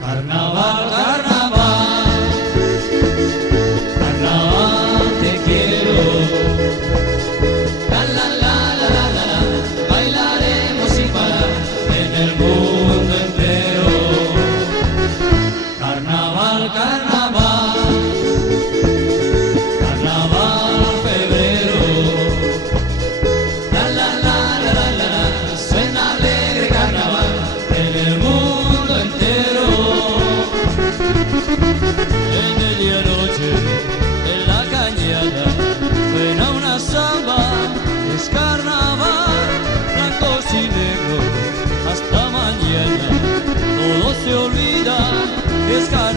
Carnaval, carnaval, carnaval te quiero. La la la la la la la, bailaremos sin parar en el mundo entero. Carnaval, carnaval, carnaval febrero. La la la la la la, suena alegre carnaval en el mundo entero. En el día noche, en la cañada, suena una samba, es carnaval, blancos y negros, hasta mañana, todo se olvida, es carnaval.